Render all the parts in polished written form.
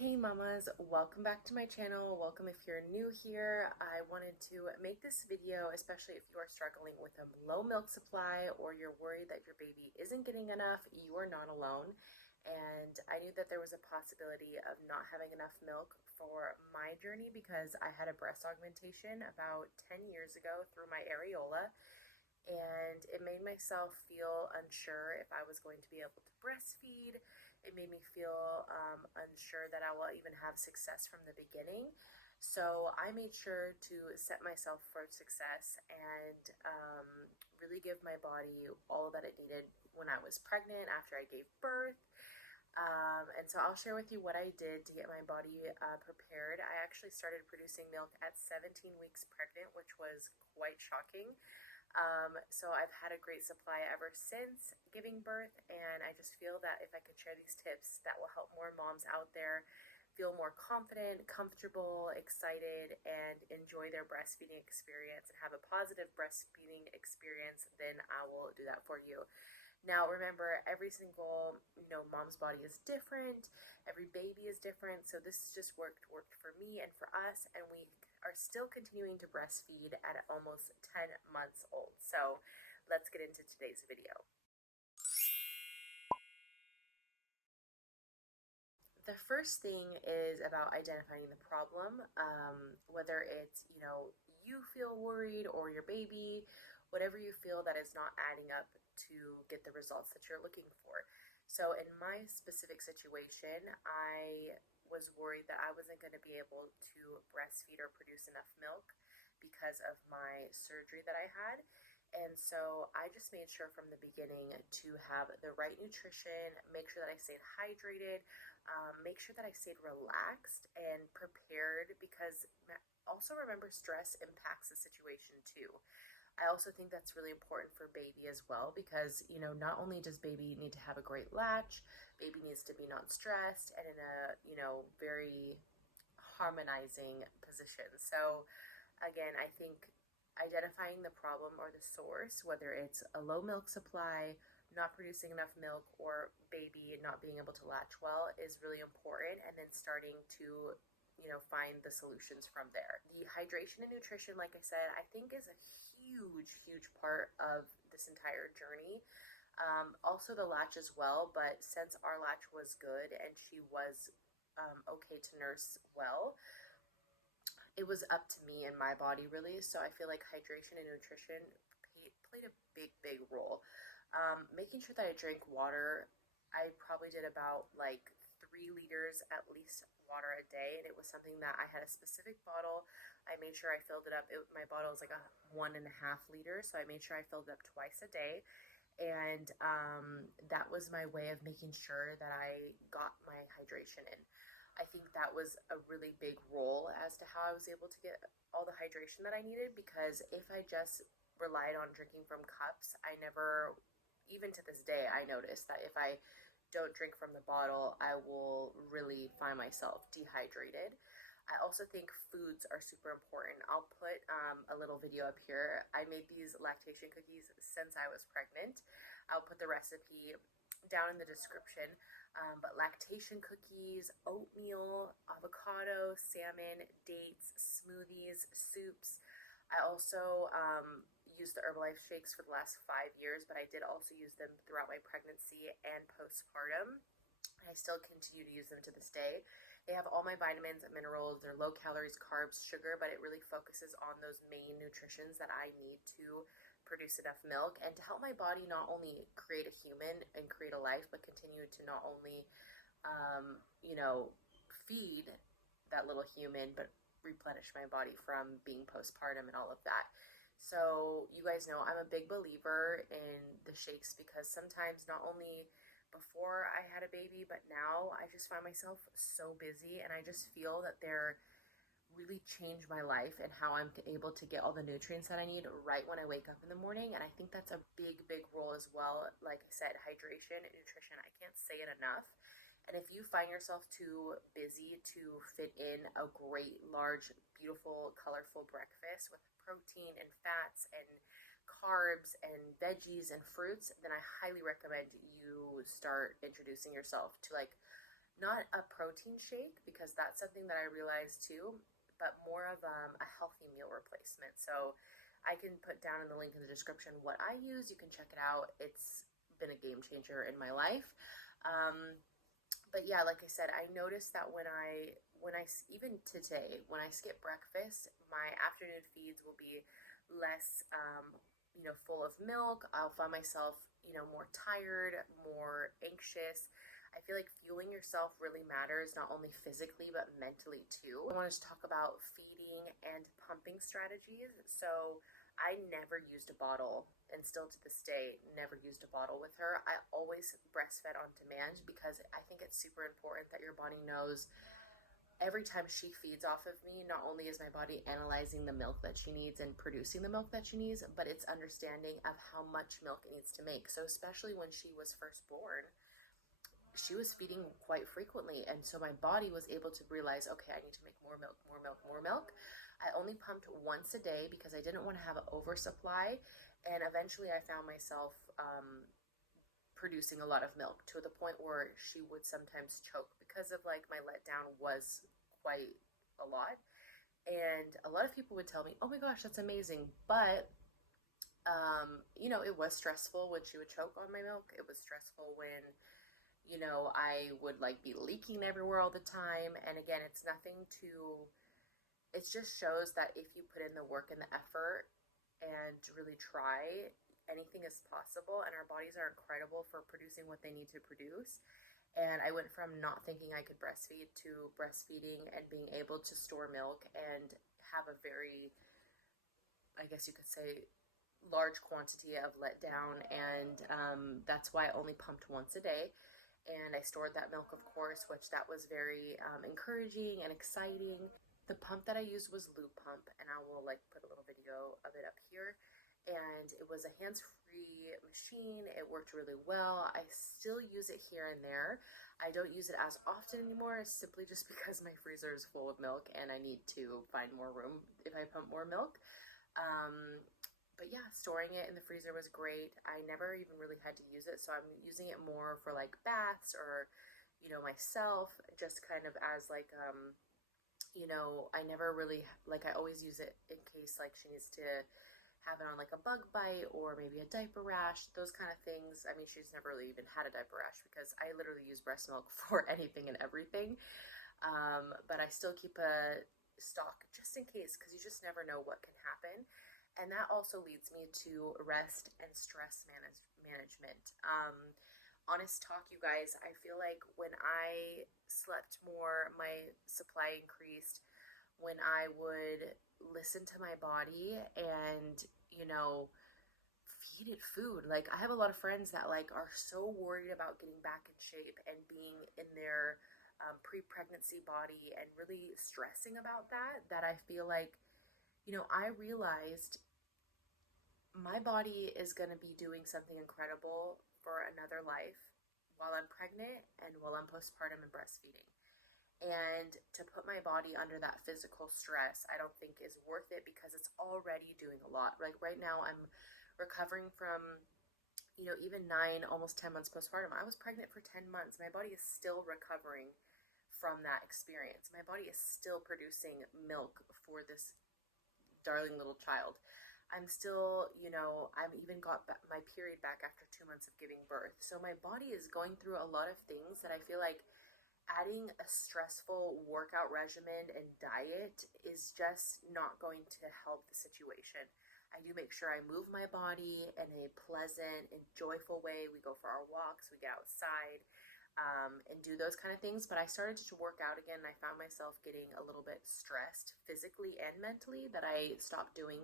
Hey mamas, welcome back to my channel. Welcome if you're new here. I wanted to make this video, especially if you are struggling with a low milk supply or you're worried that your baby isn't getting enough. You are not alone. And I knew that there was a possibility of not having enough milk for my journey because I had a breast augmentation about 10 years ago through my areola, and it made myself feel unsure if I was going to be able to breastfeed. It made me feel unsure that I will even have success from the beginning. So I made sure to set myself for success and really give my body all that it needed when I was pregnant, after I gave birth. And so I'll share with you what I did to get my body prepared. I actually started producing milk at 17 weeks pregnant, which was quite shocking. So I've had a great supply ever since giving birth, and I just feel that if I could share these tips, that will help more moms out there feel more confident, comfortable, excited, and enjoy their breastfeeding experience and have a positive breastfeeding experience, then I will do that for you. Now remember, every single mom's body is different, every baby is different, so this just worked for me and for us, and we are still continuing to breastfeed at almost 10 months old. So let's get into today's video. The first thing is about identifying the problem, whether it's, you feel worried or your baby, whatever you feel that is not adding up to get the results that you're looking for. So in my specific situation, I was worried that I wasn't going to be able to breastfeed or produce enough milk because of my surgery that I had. And so I just made sure from the beginning to have the right nutrition, make sure that I stayed hydrated, make sure that I stayed relaxed and prepared, because also remember, stress impacts the situation too. I also think that's really important for baby as well, because not only does baby need to have a great latch, baby needs to be not stressed and in a very harmonizing position. So again, I think identifying the problem or the source, whether it's a low milk supply, not producing enough milk, or baby not being able to latch well, is really important, and then starting to find the solutions from there. The hydration and nutrition, like I said, I think is a huge part of this entire journey. Also the latch as well, but since our latch was good and she was okay to nurse well, it was up to me and my body really. So I feel like hydration and nutrition played a big role. Making sure that I drank water. I probably did about like 3 liters at least water a day, and it was something that I had a specific bottle. I made sure I filled it up. My bottle was like a 1.5 liters, so I made sure I filled it up twice a day. And that was my way of making sure that I got my hydration in. I think that was a really big role as to how I was able to get all the hydration that I needed, because if I just relied on drinking from cups, I never, even to this day, I noticed that if I don't drink from the bottle, I will really find myself dehydrated. I also think foods are super important. I'll put a little video up here. I made these lactation cookies since I was pregnant. I'll put the recipe down in the description. But lactation cookies, oatmeal, avocado, salmon, dates, smoothies, soups. I also used the Herbalife shakes for the last 5 years, but I did also use them throughout my pregnancy and postpartum. I still continue to use them to this day. They have all my vitamins and minerals. They're low calories, carbs, sugar, but it really focuses on those main nutritions that I need to produce enough milk and to help my body not only create a human and create a life, but continue to not only, feed that little human, but replenish my body from being postpartum and all of that. So you guys know I'm a big believer in the shakes, because sometimes not only before I had a baby, but now I just find myself so busy, and I just feel that they're really changed my life and how I'm able to get all the nutrients that I need right when I wake up in the morning. And I think that's a big role as well. Like I said, hydration and nutrition, I can't say it enough. And if you find yourself too busy to fit in a great, large, beautiful, colorful breakfast with protein and fats and carbs and veggies and fruits, then I highly recommend you start introducing yourself to like Not a protein shake, because that's something that I realized too, but more of a healthy meal replacement. So I can put down in the link in the description what I use. You can check it out. It's been a game changer in my life. Um, but yeah, like I said, I noticed that when I even today, when I skip breakfast, my afternoon feeds will be less, full of milk. I'll find myself, more tired, more anxious. I feel like fueling yourself really matters, not only physically, but mentally too. I want to talk about feeding and pumping strategies. So I never used a bottle, and still to this day, never used a bottle with her. I always breastfed on demand, because I think it's super important that your body knows every time she feeds off of me, not only is my body analyzing the milk that she needs and producing the milk that she needs, but it's understanding of how much milk it needs to make. So especially when she was first born, she was feeding quite frequently, and so my body was able to realize, okay, I need to make more milk, more milk, more milk. I only pumped once a day because I didn't want to have an oversupply, and eventually I found myself producing a lot of milk, to the point where she would sometimes choke, because of like my letdown was quite a lot. And a lot of people would tell me, oh my gosh, that's amazing, but it was stressful when she would choke on my milk. It was stressful when I would like be leaking everywhere all the time. And again, it's nothing to, it just shows that if you put in the work and the effort and really try, anything is possible. And our bodies are incredible for producing what they need to produce. And I went from not thinking I could breastfeed to breastfeeding and being able to store milk and have a very, I guess you could say, large quantity of letdown. And that's why I only pumped once a day. And I stored that milk, of course, which that was very encouraging and exciting. The pump that I used was Loop Pump, and I will like put a little video of it up here. And it was a hands-free machine. It worked really well. I still use it here and there. I don't use it as often anymore, simply just because my freezer is full of milk and I need to find more room if I pump more milk. But yeah, storing it in the freezer was great. I never even really had to use it, so I'm using it more for like baths or, myself, just kind of as like, I never really, like, I always use it in case like she needs to have it on like a bug bite or maybe a diaper rash, those kind of things. I mean, she's never really even had a diaper rash, because I literally use breast milk for anything and everything. But I still keep a stock just in case, because you just never know what can happen. And that also leads me to rest and stress management. Honest talk, you guys, I feel like when I slept more, my supply increased. When I would listen to my body and, feed it food. Like, I have a lot of friends that like are so worried about getting back in shape and being in their pre-pregnancy body and really stressing about that I feel like, I realized my body is going to be doing something incredible for another life while I'm pregnant and while I'm postpartum and breastfeeding. And to put my body under that physical stress, I don't think is worth it, because it's already doing a lot. Like right now, I'm recovering from, even 9, almost 10 months postpartum. I was pregnant for 10 months. My body is still recovering from that experience. My body is still producing milk for this darling little child. I'm still, I've even got my period back after 2 months of giving birth. So my body is going through a lot of things that I feel like adding a stressful workout regimen and diet is just not going to help the situation. I do make sure I move my body in a pleasant and joyful way. We go for our walks, we get outside, and do those kind of things. But I started to work out again, and I found myself getting a little bit stressed physically and mentally, that I stopped doing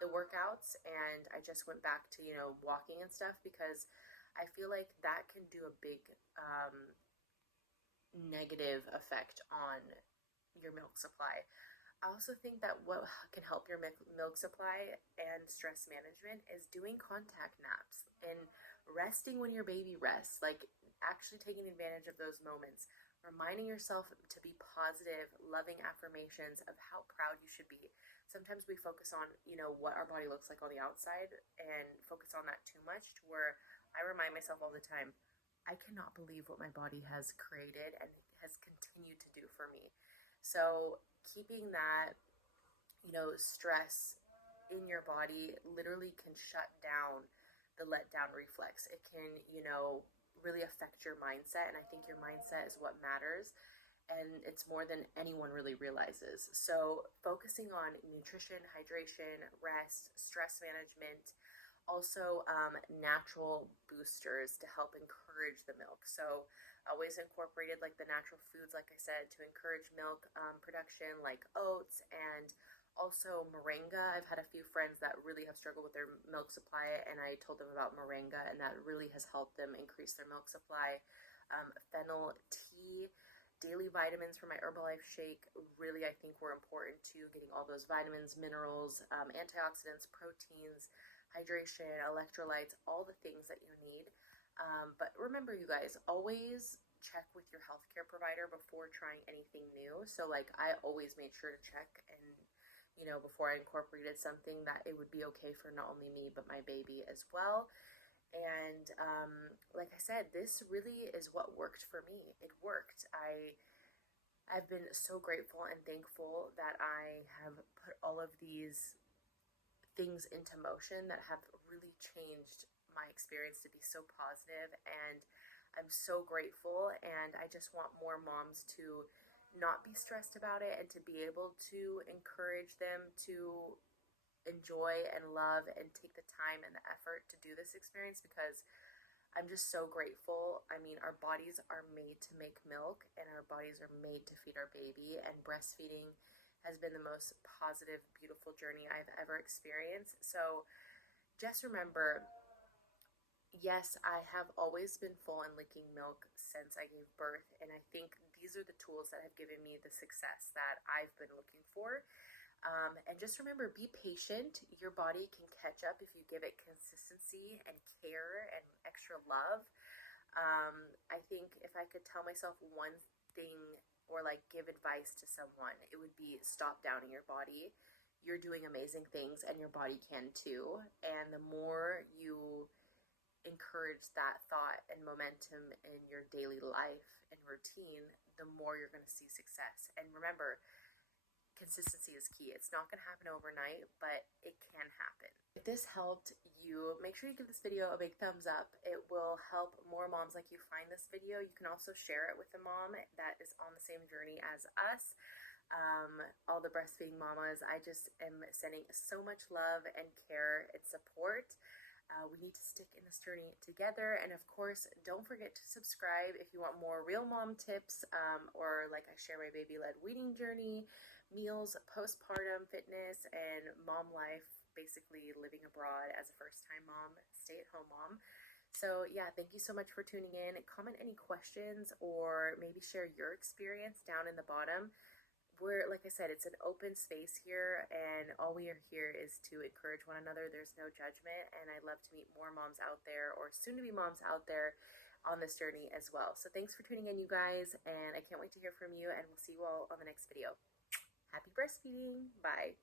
the workouts, and I just went back to, walking and stuff, because I feel like that can do a big negative effect on your milk supply. I also think that what can help your milk supply and stress management is doing contact naps and resting when your baby rests, like actually taking advantage of those moments, reminding yourself to be positive, loving affirmations of how proud you should be. Sometimes we focus on, what our body looks like on the outside, and focus on that too much, to where I remind myself all the time, I cannot believe what my body has created and has continued to do for me. So keeping that, stress in your body literally can shut down the letdown reflex. It can, really affect your mindset. And I think your mindset is what matters. And it's more than anyone really realizes. So, focusing on nutrition, hydration, rest, stress management, also natural boosters to help encourage the milk. So, always incorporated like the natural foods, like I said, to encourage milk production, like oats and also moringa. I've had a few friends that really have struggled with their milk supply, and I told them about moringa, and that really has helped them increase their milk supply. Fennel tea, daily vitamins for my Herbalife shake really, I think, were important to getting all those vitamins, minerals, antioxidants, proteins, hydration, electrolytes, all the things that you need. But remember, you guys, always check with your healthcare provider before trying anything new. So, like, I always made sure to check and before I incorporated something, that it would be okay for not only me but my baby as well. And like I said, this really is what worked for me. It worked. I've been so grateful and thankful that I have put all of these things into motion that have really changed my experience to be so positive. And I'm so grateful, and I just want more moms to not be stressed about it and to be able to encourage them to enjoy and love and take the time and the effort to do this experience, because I'm just so grateful. I mean, our bodies are made to make milk, and our bodies are made to feed our baby, and breastfeeding has been the most positive, beautiful journey I've ever experienced. So just remember, yes, I have always been full and licking milk since I gave birth, and I think these are the tools that have given me the success that I've been looking for. And just remember, be patient. Your body can catch up if you give it consistency and care and extra love. I think if I could tell myself one thing or like give advice to someone, it would be stop downing your body. You're doing amazing things, and your body can too. And the more you encourage that thought and momentum in your daily life and routine, the more you're going to see success. And remember, consistency is key. It's not going to happen overnight, but it can happen. If this helped you, make sure you give this video a big thumbs up. It will help more moms like you find this video. You can also share it with a mom that is on the same journey as us. All the breastfeeding mamas, I just am sending so much love and care and support. We need to stick in this journey together. And of course, don't forget to subscribe if you want more real mom tips, or like I share my baby-led weaning journey, meals, postpartum fitness, and mom life, basically living abroad as a first-time mom, stay-at-home mom. So yeah, thank you so much for tuning in. Comment any questions or maybe share your experience down in the bottom. We're, like I said, it's an open space here, and all we are here is to encourage one another. There's no judgment, and I'd love to meet more moms out there, or soon-to-be moms out there, on this journey as well. So thanks for tuning in, you guys, and I can't wait to hear from you, and we'll see you all on the next video. Happy breastfeeding. Bye.